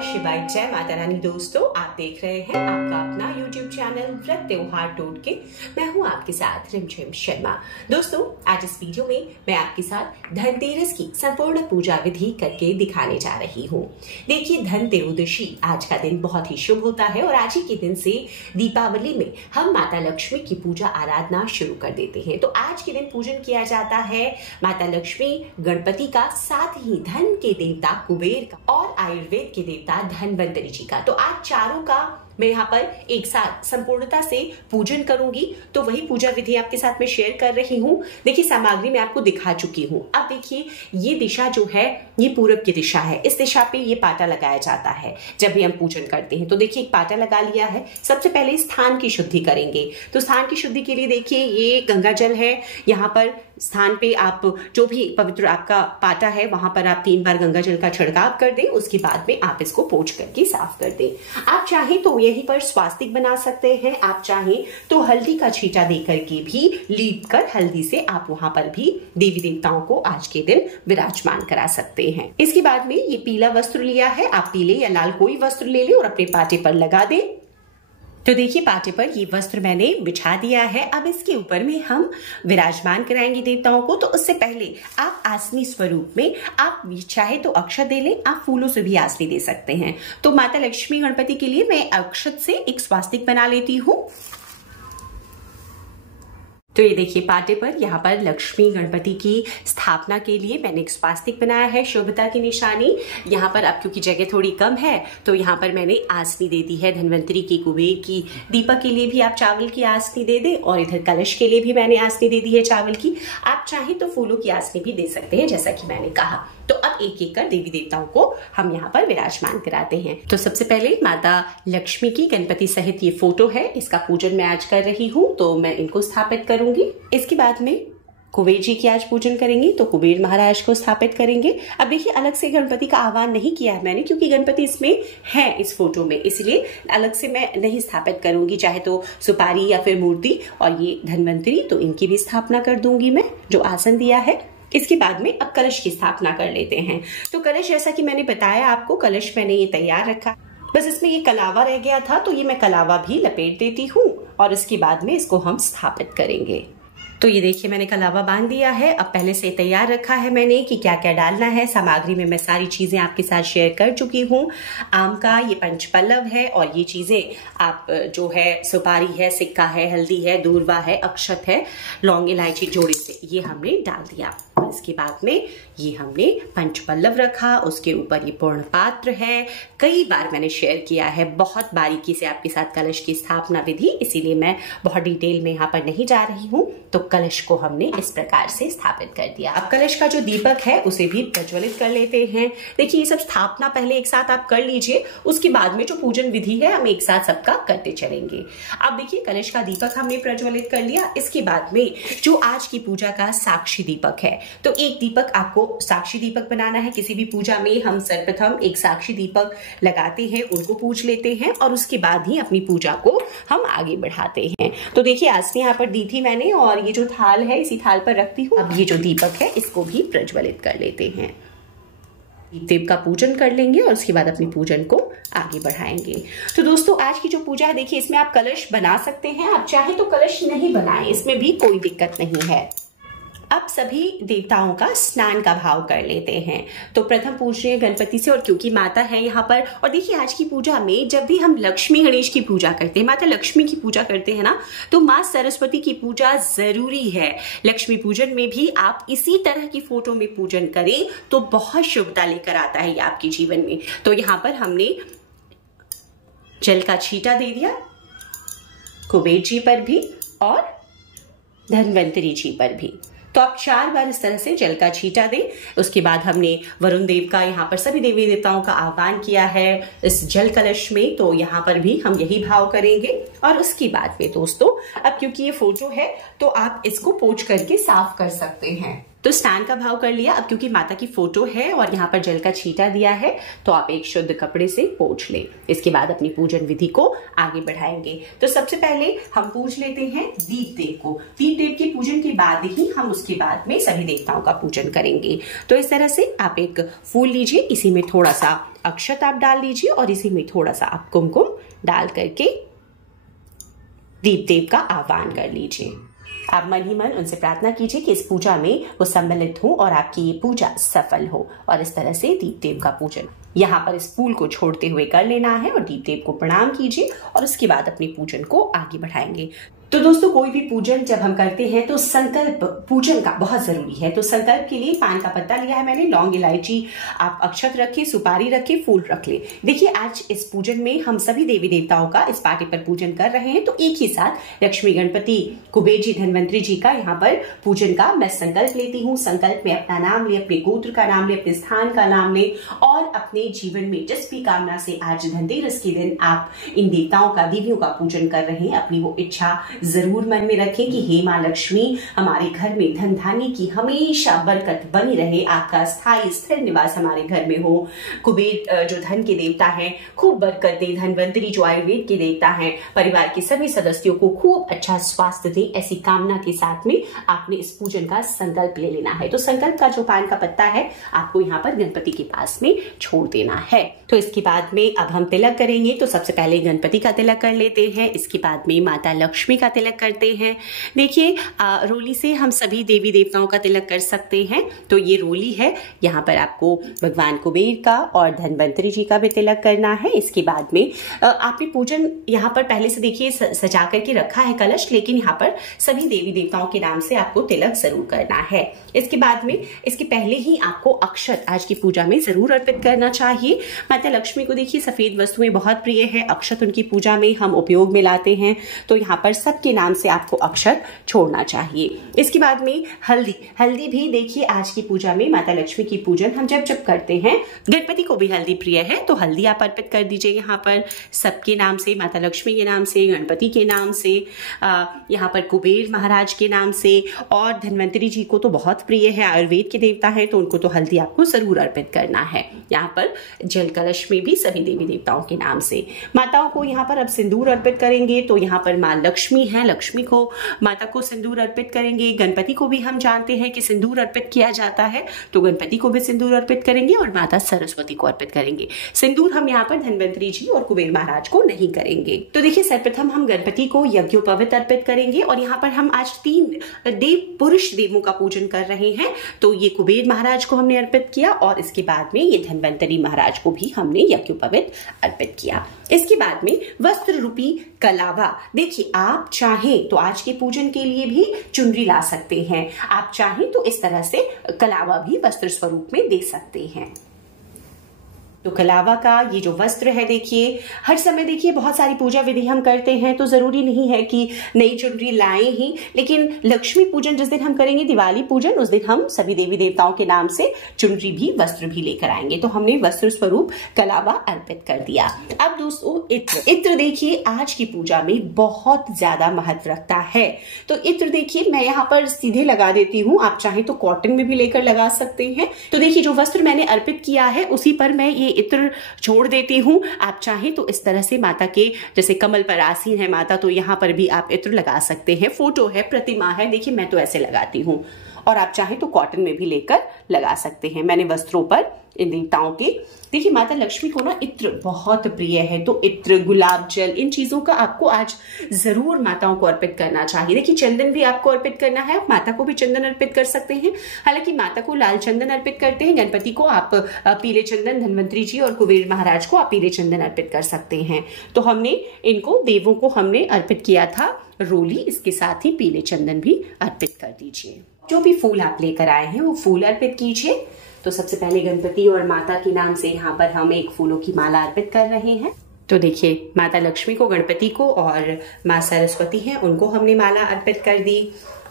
नमः शिवाय। जय माता रानी। दोस्तों, आप देख रहे हैं आपका अपना YouTube चैनल व्रत त्योहार टोटके। मैं हूं आपके साथ रिमझिम शर्मा। दोस्तों, आज इस वीडियो में मैं आपके साथ धनतेरस की संपूर्ण पूजा विधि करके दिखाने जा रही हूं। देखिए, धनतेरदशी आज का दिन बहुत ही शुभ होता है और आज ही के दिन से दीपावली में हम माता लक्ष्मी की पूजा आराधना शुरू कर देते हैं। तो आज के दिन पूजन किया जाता है माता लक्ष्मी, गणपति का, साथ ही धन के देवता कुबेर का और आयुर्वेद के देवता धन्वंतरी जी का। तो आज चारों का मैं यहाँ पर एक साथ संपूर्णता से पूजन करूंगी। तो वही पूजा विधि आपके साथ में शेयर कर रही हूँ। देखिए, सामग्री मैं आपको दिखा चुकी हूँ। अब देखिए, ये दिशा जो है ये पूरब की दिशा है। इस दिशा पे ये पाटा लगाया जाता है जब भी हम पूजन करते हैं। तो देखिए, एक पाटा लगा लिया है। सबसे पहले स्थान की शुद्धि करेंगे। तो स्थान की शुद्धि के लिए देखिए, ये गंगा जल है। यहाँ पर स्थान पे आप जो भी पवित्र आपका पाटा है वहां पर आप 3 बार गंगा जल का छिड़काव कर दें। उसके बाद में आप इसको पोंछ करके साफ कर दें। आप चाहें तो यहीं पर स्वास्तिक बना सकते हैं। आप चाहें तो हल्दी का छींटा दे करके भी लीप कर हल्दी से आप वहां पर भी देवी देवताओं को आज के दिन विराजमान करा सकते हैं। इसके बाद में ये पीला वस्त्र लिया है। आप पीले या लाल कोई वस्त्र ले लें और अपने पाटे पर लगा दें। तो देखिए, पाटे पर ये वस्त्र मैंने बिछा दिया है। अब इसके ऊपर में हम विराजमान कराएंगे देवताओं को। तो उससे पहले आप आसनी स्वरूप में आप चाहे तो अक्षत दे लें, आप फूलों से भी आसनी दे सकते हैं। तो माता लक्ष्मी गणपति के लिए मैं अक्षत से एक स्वास्तिक बना लेती हूँ। तो ये देखिए, पाटे पर यहाँ पर लक्ष्मी गणपति की स्थापना के लिए मैंने एक स्वास्तिक बनाया है, शुभता की निशानी। यहाँ पर अब क्योंकि जगह थोड़ी कम है तो यहाँ पर मैंने आसनी दे दी है धन्वंतरी की, कुबेर की। दीपक के लिए भी आप चावल की आसनी दे दें और इधर कलश के लिए भी मैंने आसनी दे दी है चावल की। आप चाहें तो फूलों की आसनी भी दे सकते हैं, जैसा कि मैंने कहा। तो अब एक एक कर देवी देवताओं को हम यहाँ पर विराजमान कराते हैं। तो सबसे पहले माता लक्ष्मी की गणपति सहित ये फोटो है, इसका पूजन मैं आज कर रही हूँ। तो मैं इनको स्थापित करूंगी। इसके बाद में कुबेर जी की आज पूजन करेंगे। तो कुबेर महाराज को स्थापित करेंगे। अब देखिए, अलग से गणपति का आह्वान नहीं किया है मैंने, क्योंकि गणपति इसमें है इस फोटो में, इसलिए अलग से मैं नहीं स्थापित करूंगी। चाहे तो सुपारी या फिर मूर्ति और ये धन्वंतरी, तो इनकी भी स्थापना कर दूंगी मैं, जो आसन दिया है। इसके बाद में अब कलश की स्थापना कर लेते हैं। तो कलश, जैसा कि मैंने बताया आपको, कलश मैंने ये तैयार रखा। बस इसमें ये कलावा रह गया था, तो ये मैं कलावा भी लपेट देती हूँ और इसके बाद में इसको हम स्थापित करेंगे। तो ये देखिए, मैंने कलावा बांध दिया है। अब पहले से तैयार रखा है मैंने कि क्या क्या डालना है। सामग्री में मैं सारी चीजें आपके साथ शेयर कर चुकी हूँ। आम का ये पंचपल्लव है और ये चीजें आप जो है सुपारी है, सिक्का है, हल्दी है, दूर्वा है, अक्षत है, लौंग इलायची जोड़े से ये हमने डाल दिया। इसके बाद में ये हमने पंचपल्लव रखा, उसके ऊपर ये पूर्ण पात्र है। कई बार मैंने शेयर किया है बहुत बारीकी से आपके साथ कलश की स्थापना विधि, इसीलिए मैं बहुत डिटेल में यहाँ पर नहीं जा रही हूँ। तो कलश को हमने इस प्रकार से स्थापित कर दिया। अब कलश का जो दीपक है उसे भी प्रज्वलित कर लेते हैं। देखिए, ये सब स्थापना पहले एक साथ आप कर लीजिए, उसके बाद में जो पूजन विधि है हम एक साथ सबका करते चलेंगे। अब देखिए, कलश का दीपक हमने प्रज्वलित कर लिया। इसके बाद में जो आज की पूजा का साक्षी दीपक है, तो एक दीपक आपको साक्षी दीपक बनाना है। किसी भी पूजा में हम सर्वप्रथम एक साक्षी दीपक लगाते हैं, उनको पूज लेते हैं और उसके बाद ही अपनी पूजा को हम आगे बढ़ाते हैं। तो देखिए, आसनी यहाँ पर दी थी मैंने और ये जो थाल है इसी थाल पर रखती हूँ। अब ये जो दीपक है इसको भी प्रज्वलित कर लेते हैं। देव का पूजन कर लेंगे और उसके बाद अपनी पूजन को आगे बढ़ाएंगे। तो दोस्तों, आज की जो पूजा है, देखिए, इसमें आप कलश बना सकते हैं। आप चाहे तो कलश नहीं बनाएं, इसमें भी कोई दिक्कत नहीं है। अब सभी देवताओं का स्नान का भाव कर लेते हैं। तो प्रथम पूजनीय गणपति से, और क्योंकि माता है यहाँ पर, और देखिए, आज की पूजा में जब भी हम लक्ष्मी गणेश की पूजा करते हैं, माता लक्ष्मी की पूजा करते हैं ना, तो माँ सरस्वती की पूजा जरूरी है। लक्ष्मी पूजन में भी आप इसी तरह की फोटो में पूजन करें तो बहुत शुभता लेकर आता है ये आपके जीवन में। तो यहाँ पर हमने जल का छींटा दे दिया कुबेर जी पर भी और धन्वंतरी जी पर भी। तो आप 4 बार इस तरह से जल का छींटा दें। उसके बाद हमने वरुण देव का, यहाँ पर सभी देवी देवताओं का आह्वान किया है इस जल कलश में, तो यहाँ पर भी हम यही भाव करेंगे। और उसके बाद में दोस्तों, अब क्योंकि ये फोटो है तो आप इसको पोंछ करके साफ कर सकते हैं। तो स्नान का भाव कर लिया। अब क्योंकि माता की फोटो है और यहाँ पर जल का छींटा दिया है तो आप एक शुद्ध कपड़े से पोंछ लें। इसके बाद अपनी पूजन विधि को आगे बढ़ाएंगे। तो सबसे पहले हम पूज लेते हैं दीप देव को। दीप देव के पूजन के बाद ही हम उसके बाद में सभी देवताओं का पूजन करेंगे। तो इस तरह से आप एक फूल लीजिए, इसी में थोड़ा सा अक्षत आप डाल लीजिए और इसी में थोड़ा सा आप कुमकुम डाल करके दीप देव का आह्वान कर लीजिए। आप मन ही मन उनसे प्रार्थना कीजिए कि इस पूजा में वो सम्मिलित हो और आपकी ये पूजा सफल हो। और इस तरह से दीप देव का पूजन यहाँ पर इस फूल को छोड़ते हुए कर लेना है और दीप देव को प्रणाम कीजिए और उसके बाद अपने पूजन को आगे बढ़ाएंगे। तो दोस्तों, कोई भी पूजन जब हम करते हैं तो संकल्प पूजन का बहुत जरूरी है। तो संकल्प के लिए पान का पत्ता लिया है मैंने, लौंग, इलायची, आप अक्षत रखें, सुपारी रखें, फूल रख ले। देखिए, आज इस पूजन में हम सभी देवी देवताओं का इस पाटे पर पूजन कर रहे हैं। तो एक ही साथ लक्ष्मी, गणपति, कुबेर जी, धनवंतरी जी का यहाँ पर पूजन का मैं संकल्प लेती हूँ। संकल्प में अपना नाम ले, अपने गोत्र का नाम ले, अपने स्थान का नाम ले और अपने जीवन में जिस भी कामना से आज धनतेरस के दिन आप इन देवताओं का, देवियों का पूजन कर रहे हैं, अपनी वो इच्छा जरूर मन में रखें कि हे मां लक्ष्मी, हमारे घर में धन धान्य की हमेशा बरकत बनी रहे, आपका स्थायी स्थिर निवास हमारे घर में हो। कुबेर जो धन के देवता हैं खूब बरकत दे, धनवंतरी जो आयुर्वेद के देवता हैं परिवार के सभी सदस्यों को खूब अच्छा स्वास्थ्य दे। ऐसी कामना के साथ में आपने इस पूजन का संकल्प ले लेना है। तो संकल्प का जो पान का पत्ता है आपको यहाँ पर गणपति के पास में छोड़ देना है। तो इसके बाद में अब हम तिलक करेंगे। तो सबसे पहले गणपति का तिलक कर लेते हैं, इसके बाद में माता लक्ष्मी का तिलक करते हैं। देखिए, रोली से हम सभी देवी देवताओं का तिलक कर सकते हैं। तो ये रोली है, यहाँ पर आपको भगवान कुबेर का और धनवंतरी जी का भी तिलक करना है। इसके बाद में आपने पूजन यहाँ पर पहले से देखिए सजा करके रखा है कलश, लेकिन यहाँ पर सभी देवी देवताओं के नाम से आपको तिलक जरूर करना है। इसके बाद में इसके पहले ही आपको अक्षत आज की पूजा में जरूर अर्पित करना चाहिए। माता लक्ष्मी को देखिए सफेद वस्तुएं बहुत प्रिय है, अक्षत उनकी पूजा में हम उपयोग में लाते हैं। तो यहाँ पर सबके नाम से आपको अक्षत छोड़ना चाहिए। इसके बाद में हल्दी भी देखिए आज की पूजा में माता लक्ष्मी की पूजन हम जब करते हैं, गणपति को भी हल्दी प्रिय है तो हल्दी आप अर्पित कर दीजिए यहाँ पर सबके नाम से, माता लक्ष्मी के नाम से, गणपति के नाम से, यहाँ पर कुबेर महाराज के नाम से और धनवंतरी जी को तो बहुत प्रिय है, आयुर्वेद के देवता है तो उनको तो हल्दी आपको जरूर अर्पित करना है। यहाँ पर जल कलश में भी सभी देवी देवताओं के नाम से। माताओं को यहाँ पर अब सिंदूर अर्पित करेंगे। तो यहाँ पर माँ लक्ष्मी है, लक्ष्मी को माता को सिंदूर अर्पित करेंगे। गणपति को भी हम जानते हैं कि सिंदूर अर्पित किया जाता है, तो गणपति को भी सिंदूर अर्पित करेंगे और माता सरस्वती को अर्पित करेंगे। सिंदूर हम यहाँ पर धनवंतरी जी और कुबेर महाराज को नहीं करेंगे। तो देखिए, सर्वप्रथम हम गणपति को यज्ञोपवीत अर्पित करेंगे और यहाँ पर हम आज 3 पुरुष देवों का पूजन कर रहे हैं। तो ये कुबेर महाराज को हमने अर्पित किया और इसके बाद में ये धनवंतरी महाराज को भी हमने यज्ञोपवीत अर्पित किया। इसके बाद में वस्त्र रूपी कलावा, देखिए आप चाहें तो आज के पूजन के लिए भी चुनरी ला सकते हैं, आप चाहें तो इस तरह से कलावा भी वस्त्र स्वरूप में दे सकते हैं। तो कलावा का ये जो वस्त्र है, देखिए हर समय देखिए बहुत सारी पूजा विधि हम करते हैं तो जरूरी नहीं है कि नई चुनरी लाएं ही, लेकिन लक्ष्मी पूजन जिस दिन हम करेंगे, दिवाली पूजन, उस दिन हम सभी देवी देवताओं के नाम से चुनरी भी, वस्त्र भी लेकर आएंगे। तो हमने वस्त्र स्वरूप कलावा अर्पित कर दिया। अब दोस्तों इत्र देखिए आज की पूजा में बहुत ज्यादा महत्व रखता है। तो इत्र देखिए मैं यहाँ पर सीधे लगा देती हूँ, आप चाहे तो कॉटन में भी लेकर लगा सकते हैं। तो देखिए जो वस्त्र मैंने अर्पित किया है उसी पर मैं ये इत्र छोड़ देती हूँ। आप चाहें तो इस तरह से माता के जैसे कमल पर आसीन है माता, तो यहाँ पर भी आप इत्र लगा सकते हैं। फोटो है, प्रतिमा है, देखिए मैं तो ऐसे लगाती हूँ और आप चाहें तो कॉटन में भी लेकर लगा सकते हैं। मैंने वस्त्रों पर इन देवताओं के, देखिए माता लक्ष्मी को ना इत्र बहुत प्रिय है, तो इत्र, गुलाब जल, इन चीजों का आपको आज जरूर माताओं को अर्पित करना चाहिए। देखिए चंदन भी आपको अर्पित करना है, माता को भी चंदन अर्पित कर सकते हैं। हालांकि माता को लाल चंदन अर्पित करते हैं, गणपति को आप पीले चंदन, धनवंतरी जी और कुबेर महाराज को आप पीले चंदन अर्पित कर सकते हैं। तो हमने इनको देवों को हमने अर्पित किया था रोली, इसके साथ ही पीले चंदन भी अर्पित कर दीजिए। जो भी फूल आप लेकर आए हैं वो फूल अर्पित कीजिए। तो सबसे पहले गणपति और माता के नाम से यहाँ पर हम एक फूलों की माला अर्पित कर रहे हैं। तो देखिए माता लक्ष्मी को, गणपति को और माँ सरस्वती हैं उनको हमने माला अर्पित कर दी।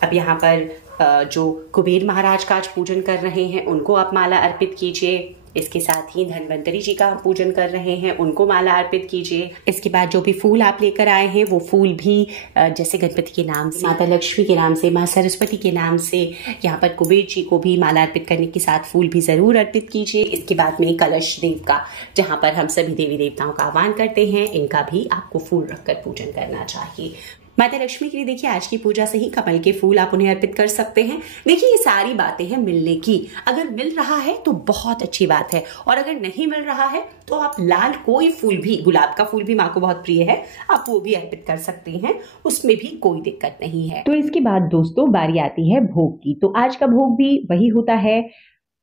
अब यहाँ पर जो कुबेर महाराज का आज पूजन कर रहे हैं उनको आप माला अर्पित कीजिए। इसके साथ ही धन्वंतरी जी का हम पूजन कर रहे हैं, उनको माला अर्पित कीजिए। इसके बाद जो भी फूल आप लेकर आए हैं वो फूल भी जैसे गणपति के नाम से, माता लक्ष्मी के नाम से, माँ सरस्वती के नाम से, यहाँ पर कुबेर जी को भी माला अर्पित करने के साथ फूल भी जरूर अर्पित कीजिए। इसके बाद में कलश देव का, जहाँ पर हम सभी देवी देवताओं का आह्वान करते हैं, इनका भी आपको फूल रखकर पूजन करना चाहिए। माता लक्ष्मी के लिए देखिए आज की पूजा से ही कमल के फूल आप उन्हें अर्पित कर सकते हैं। देखिए ये सारी बातें हैं मिलने की, अगर मिल रहा है तो बहुत अच्छी बात है, और अगर नहीं मिल रहा है तो आप लाल कोई फूल भी, गुलाब का फूल भी माँ को बहुत प्रिय है, आप वो भी अर्पित कर सकते हैं, उसमें भी कोई दिक्कत नहीं है। तो इसके बाद दोस्तों बारी आती है भोग की। तो आज का भोग भी वही होता है,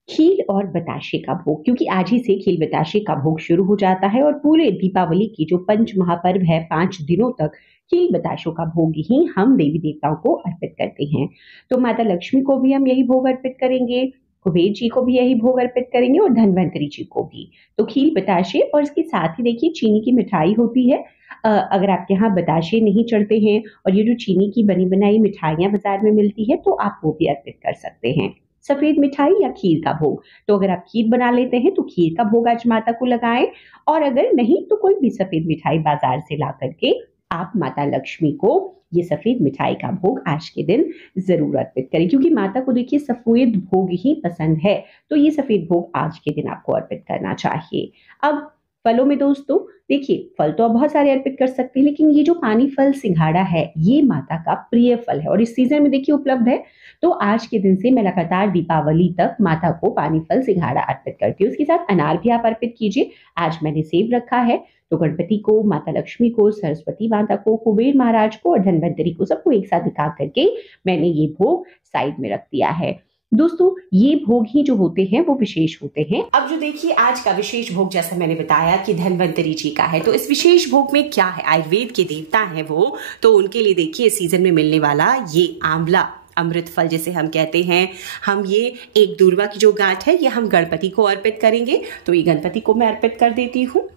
खीर और बताशे का भोग, क्योंकि आज ही से खीर बताशे का भोग शुरू हो जाता है और पूरे दीपावली की जो पंच महापर्व है 5 दिनों तक खीर बताशों का भोग ही हम देवी देवताओं को अर्पित करते हैं। तो माता लक्ष्मी को भी हम यही भोग अर्पित करेंगे, कुबेर जी को भी यही भोग अर्पित करेंगे और धन्वंतरी जी को भी। तो खीर बताशे और इसके साथ ही देखिए चीनी की मिठाई होती है। अगर आपके यहाँ बताशे नहीं चढ़ते हैं और ये जो चीनी की बनी बनाई मिठाइयाँ बाजार में मिलती है तो आप वो भी अर्पित कर सकते हैं। सफेद मिठाई या खीर का भोग, तो अगर आप खीर बना लेते हैं तो खीर का भोग आज माता को लगाएं, और अगर नहीं तो कोई भी सफेद मिठाई बाजार से ला करके आप माता लक्ष्मी को ये सफेद मिठाई का भोग आज के दिन जरूर अर्पित करें, क्योंकि माता को देखिए सफेद भोग ही पसंद है, तो ये सफेद भोग आज के दिन आपको अर्पित करना चाहिए। अब फलों में दोस्तों देखिए फल तो आप बहुत सारे अर्पित कर सकते हैं, लेकिन ये जो पानी फल सिंघाड़ा है ये माता का प्रिय फल है और इस सीजन में देखिए उपलब्ध है। तो आज के दिन से मैं लगातार दीपावली तक माता को पानी फल सिंघाड़ा अर्पित करती हूँ। उसके साथ अनार भी आप अर्पित कीजिए। आज मैंने सेब रखा है, तो गणपति को, माता लक्ष्मी को, सरस्वती माता को, कुबेर महाराज को और धन्वंतरी को सबको एक साथ दिखा करके मैंने ये भोग साइड में रख दिया है। दोस्तों ये भोग ही जो होते हैं वो विशेष होते हैं। अब जो देखिए आज का विशेष भोग जैसा मैंने बताया कि धन्वंतरी जी का है, तो इस विशेष भोग में क्या है, आयुर्वेद के देवता हैं वो, तो उनके लिए देखिए सीजन में मिलने वाला ये आंवला अमृत फल जिसे हम कहते हैं, हम ये एक दूर्वा की जो गांठ है ये हम गणपति को अर्पित करेंगे। तो ये गणपति को मैं अर्पित कर देती हूँ।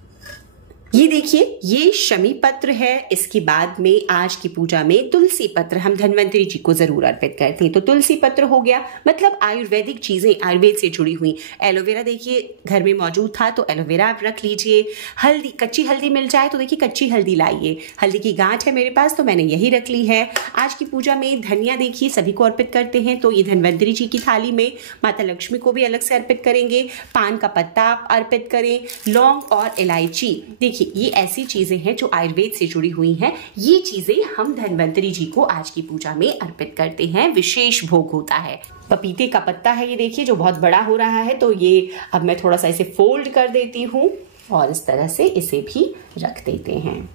ये देखिए ये शमी पत्र है। इसके बाद में आज की पूजा में तुलसी पत्र हम धन्वंतरी जी को जरूर अर्पित करते हैं। तो तुलसी पत्र हो गया, मतलब आयुर्वेदिक चीजें, आयुर्वेद से जुड़ी हुई। एलोवेरा देखिए घर में मौजूद था तो एलोवेरा आप रख लीजिए। हल्दी, कच्ची हल्दी मिल जाए तो देखिए कच्ची हल्दी लाइए। हल्दी की गांठ है मेरे पास तो मैंने यही रख ली है। आज की पूजा में धनिया देखिए सभी को अर्पित करते हैं, तो ये धन्वंतरी जी की थाली में माता लक्ष्मी को भी अलग से अर्पित करेंगे। पान का पत्ता आप अर्पित करें, लौंग और इलायची, देखिए ये ऐसी चीजें हैं जो आयुर्वेद से जुड़ी हुई हैं। ये चीजें हम धन्वंतरी जी को आज की पूजा में अर्पित करते हैं, विशेष भोग होता है। पपीते का पत्ता है ये देखिए जो बहुत बड़ा हो रहा है, तो ये अब मैं थोड़ा सा इसे फोल्ड कर देती हूँ और इस तरह से इसे भी रख देते हैं।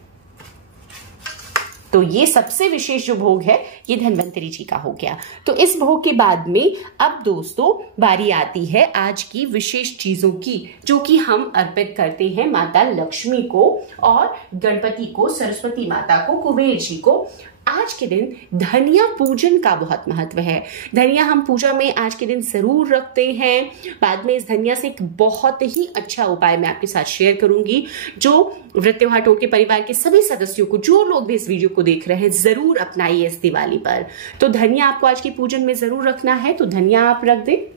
तो ये सबसे विशेष जो भोग है ये धन्वंतरी जी का हो गया। तो इस भोग के बाद में अब दोस्तों बारी आती है आज की विशेष चीजों की, जो कि हम अर्पित करते हैं माता लक्ष्मी को और गणपति को, सरस्वती माता को, कुबेर जी को। आज के दिन धनिया पूजन का बहुत महत्व है। धनिया हम पूजा में आज के दिन जरूर रखते हैं। बाद में इस धनिया से एक बहुत ही अच्छा उपाय मैं आपके साथ शेयर करूंगी, जो व्रत त्योहार टोटके परिवार के सभी सदस्यों को, जो लोग भी इस वीडियो को देख रहे हैं, जरूर अपनाइए इस दिवाली पर। तो धनिया आपको आज की पूजन में जरूर रखना है, तो धनिया आप रख दें।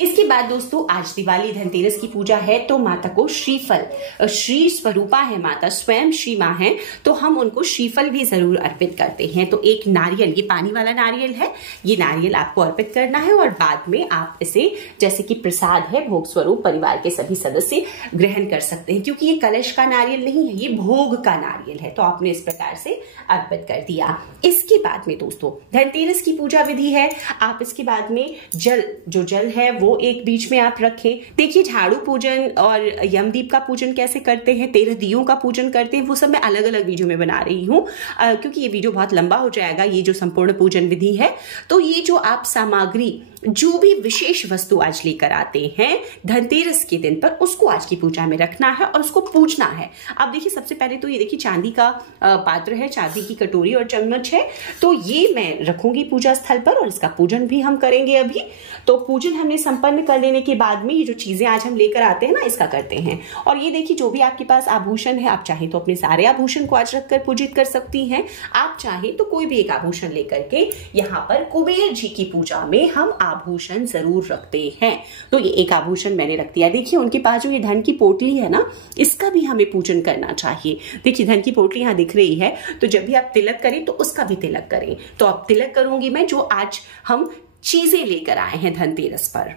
इसके बाद दोस्तों आज दिवाली धनतेरस की पूजा है, तो माता को श्रीफल, श्री स्वरूपा है माता, स्वयं श्री माँ है, तो हम उनको श्रीफल भी जरूर अर्पित करते हैं। तो एक नारियल, ये पानी वाला नारियल है, ये नारियल आपको अर्पित करना है और बाद में आप इसे जैसे कि प्रसाद है भोग स्वरूप परिवार के सभी सदस्य ग्रहण कर सकते हैं, क्योंकि ये कलश का नारियल नहीं है, ये भोग का नारियल है। तो आपने इस प्रकार से अर्पित कर दिया। इसके बाद में दोस्तों धनतेरस की पूजा विधि है। आप इसके बाद में जल, जो जल है वो एक बीच में आप रखें। देखिए झाड़ू पूजन और यमदीप का पूजन कैसे करते हैं, 13 दियों का पूजन करते हैं, वो सब मैं अलग अलग वीडियो में बना रही हूँ, क्योंकि ये वीडियो बहुत लंबा हो जाएगा, ये जो संपूर्ण पूजन विधि है। तो ये जो आप सामग्री, जो भी विशेष वस्तु आज लेकर आते हैं धनतेरस के दिन पर, उसको आज की पूजा में रखना है और उसको पूजना है। अब देखिए सबसे पहले तो ये देखिए चांदी का पात्र है, चांदी की कटोरी और चम्मच है, तो ये मैं रखूंगी पूजा स्थल पर और इसका पूजन भी हम करेंगे अभी। तो पूजन हमने संपन्न कर लेने के बाद में ये जो चीजें आज हम लेकर आते हैं ना, इसका करते हैं। और ये देखिए जो भी आपके पास आभूषण है, आप चाहे तो अपने सारे आभूषण को आज रखकर पूजित कर सकती हैं, आप चाहे तो कोई भी एक आभूषण लेकर के यहाँ पर कुबेर जी की पूजा में हम आभूषण जरूर रखते हैं। तो ये एक आभूषण मैंने रख दिया। देखिए उनके पास जो ये धन की पोटली है ना, इसका भी हमें पूजन करना चाहिए। देखिए धन की पोटली यहाँ दिख रही है, तो जब भी आप तिलक करें तो उसका भी तिलक करें। तो अब तिलक करूंगी मैं, जो आज हम चीजें लेकर आए हैं धनतेरस पर।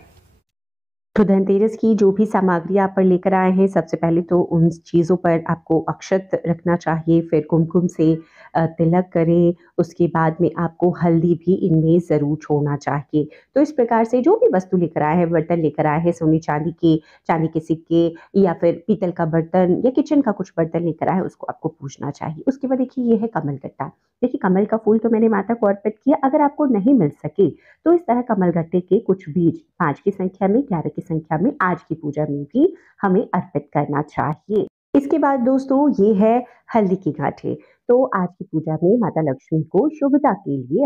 तो धनतेरस की जो भी सामग्री आप पर लेकर आए हैं, सबसे पहले तो उन चीज़ों पर आपको अक्षत रखना चाहिए, फिर कुमकुम से तिलक करें, उसके बाद में आपको हल्दी भी इनमें ज़रूर छोड़ना चाहिए। तो इस प्रकार से जो भी वस्तु लेकर आए हैं, बर्तन लेकर आए हैं, सोने चांदी के सिक्के या फिर पीतल का बर्तन या किचन का कुछ बर्तन लेकर आए हैं, उसको आपको पूजना चाहिए। उसके बाद देखिए ये है कमल गट्टा। देखिए कमल का फूल तो मैंने माता को अर्पित किया, अगर आपको नहीं मिल सके तो इस तरह कमल गट्टे के कुछ बीज 5 की संख्या में, 11 की संख्या में आज की पूजा में भी हमें अर्पित करना चाहिए। इसके बाद दोस्तों ये है हल्दी की गांठें। तो आज की पूजा में माता लक्ष्मी को शुभता के लिए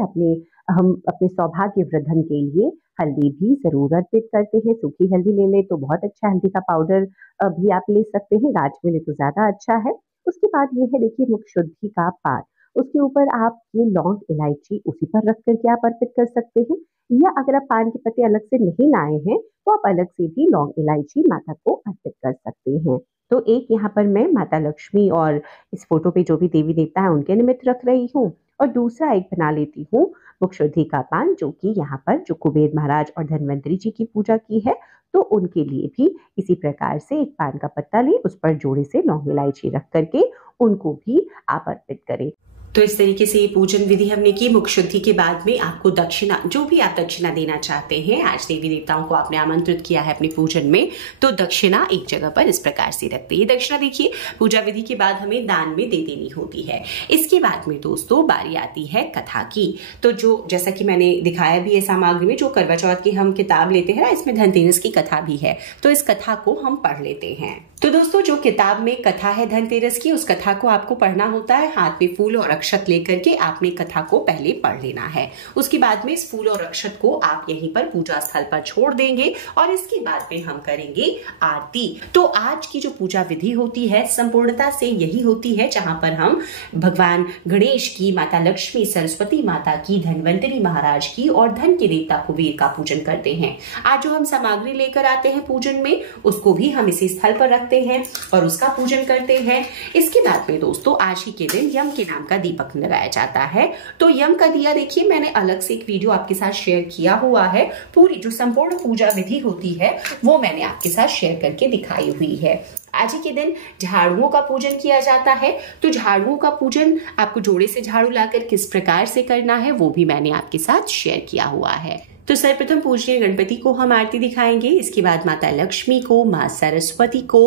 हम अपने सौभाग्य वृद्धन के लिए हल्दी भी जरूर अर्पित करते हैं। सूखी हल्दी ले ले तो बहुत अच्छा, हल्दी का पाउडर भी आप ले सकते हैं, गांठ में ले तो ज्यादा अच्छा है। उसके बाद ये है देखिए मुख शुद्धि का पान। उसके ऊपर आप ये लौंग इलायची उसी पर रख करके आप अर्पित कर सकते हैं, या अगर आप पान के पत्ते अलग से नहीं लाए हैं तो आप अलग से भी लौंग इलायची माता को अर्पित कर सकते हैं। तो एक यहाँ पर मैं माता लक्ष्मी और इस फोटो पे जो भी देवी देवता है उनके निमित्त रख रही हूँ, और दूसरा एक बना लेती हूँ मुख शुद्धि का पान, जो कि यहाँ पर जो कुबेर महाराज और धन्वंतरी जी की पूजा की है तो उनके लिए भी इसी प्रकार से एक पान का पत्ता ले, उस पर जोड़े से लौंग इलायची रख करके उनको भी आप अर्पित करें। तो इस तरीके से ये पूजन विधि हमने की। मुख शुद्धि के बाद में आपको दक्षिणा, जो भी आप दक्षिणा देना चाहते हैं, आज देवी देवताओं को आपने आमंत्रित किया है अपने पूजन में, तो दक्षिणा एक जगह पर इस प्रकार से रखते हैं। दक्षिणा देखिए पूजा विधि के बाद हमें दान में दे देनी होती है। इसके बाद में दोस्तों बारी आती है कथा की। तो जो जैसा कि मैंने दिखाया भी है सामग्री में, जो करवा चौथ की हम किताब लेते हैं ना, इसमें धनतेरस की कथा भी है, तो इस कथा को हम पढ़ लेते हैं। तो दोस्तों जो किताब में कथा है धनतेरस की, उस कथा को आपको पढ़ना होता है। हाथ में फूल और अक्षत लेकर के आपने कथा को पहले पढ़ लेना है। उसके बाद में इस फूल और अक्षत को आप यहीं पर पूजा स्थल पर छोड़ देंगे और इसके बाद में हम करेंगे आरती। तो आज की जो पूजा विधि होती है संपूर्णता से यही होती है, जहां पर हम भगवान गणेश की, माता लक्ष्मी, सरस्वती माता की, धन्वंतरी महाराज की और धन के देवता कुबेर का पूजन करते हैं। आज जो हम सामग्री लेकर आते हैं पूजन में, उसको भी हम इसी स्थल पर रखते हैं और उसका पूजन करते हैं। इसके बाद में दोस्तों आज ही के दिन यम के नाम का दीपक लगाया जाता है। तो यम का दिया देखिए मैंने अलग से एक वीडियो आपके साथ शेयर किया हुआ है। पूरी जो संपूर्ण पूजा विधि होती है वो मैंने आपके साथ शेयर करके दिखाई हुई है। आज ही के दिन झाड़ुओं का पूजन किया जाता है। तो झाड़ुओं का पूजन आपको जोड़े से झाड़ू लाकर किस प्रकार से करना है वो भी मैंने आपके साथ शेयर किया हुआ है। तो सर्वप्रथम पूजनीय गणपति को हम आरती दिखाएंगे। इसके बाद माता लक्ष्मी को, माँ सरस्वती को,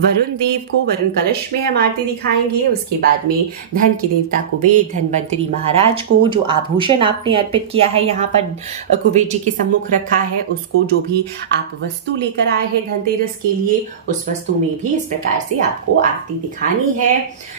वरुण देव को वरुण कलश में हम आरती दिखाएंगे। उसके बाद में धन के देवता कुबेर, धन्वंतरी महाराज को जो आभूषण आपने अर्पित किया है, यहाँ पर कुबेर जी के सम्मुख रखा है, उसको जो भी आप वस्तु लेकर आए हैं धनतेरस के लिए, उस वस्तु में भी इस प्रकार से आपको आरती दिखानी है।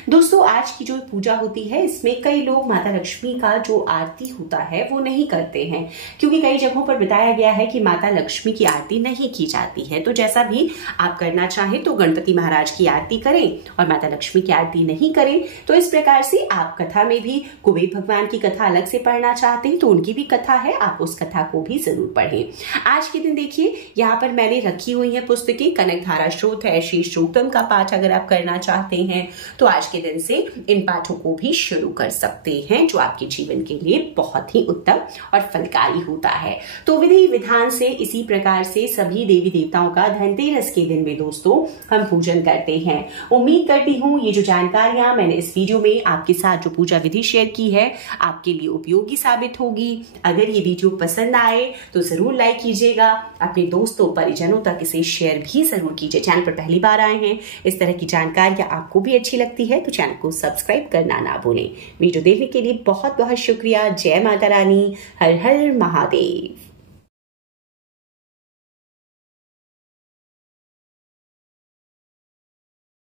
दोस्तों आज की जो पूजा होती है इसमें कई लोग माता लक्ष्मी का जो आरती होता है वो नहीं करते हैं, क्योंकि कई जगहों पर बताया गया है कि माता लक्ष्मी की आरती नहीं की जाती है। तो जैसा भी आप करना चाहें तो गणपति महाराज की आरती करें और माता लक्ष्मी की आरती नहीं करें। तो इस प्रकार से आप कथा में भी कुबेर भगवान की कथा अलग से पढ़ना चाहते हैं तो उनकी भी कथा है, आप उस कथा को भी जरूर पढ़ें। आज के दिन देखिए यहाँ पर मैंने रखी हुई है पुस्तकें। कनकधारा स्त्रोत है, श्री श्रोतम का पाठ अगर आप करना चाहते हैं तो आज के दिन से इन पाठों को भी शुरू कर सकते हैं, जो आपके जीवन के लिए बहुत ही उत्तम और फलकारी होता है। तो विधि विधान से इसी प्रकार से सभी देवी देवताओं का धनतेरस के दिन में दोस्तों हम पूजन करते हैं। उम्मीद करती हूँ ये जो जानकारियां मैंने इस वीडियो में आपके साथ जो पूजा विधि शेयर की है आपके लिए उपयोगी साबित होगी। अगर ये वीडियो पसंद आए तो जरूर लाइक कीजिएगा, अपने दोस्तों परिजनों तक इसे शेयर भी जरूर कीजिए। चैनल पर पहली बार आए हैं, इस तरह की जानकारियां आपको भी अच्छी लगती है तो चैनल को सब्सक्राइब करना ना भूलें। वीडियो देखने के लिए बहुत बहुत शुक्रिया। जय माता रानी, हर हर महादेव।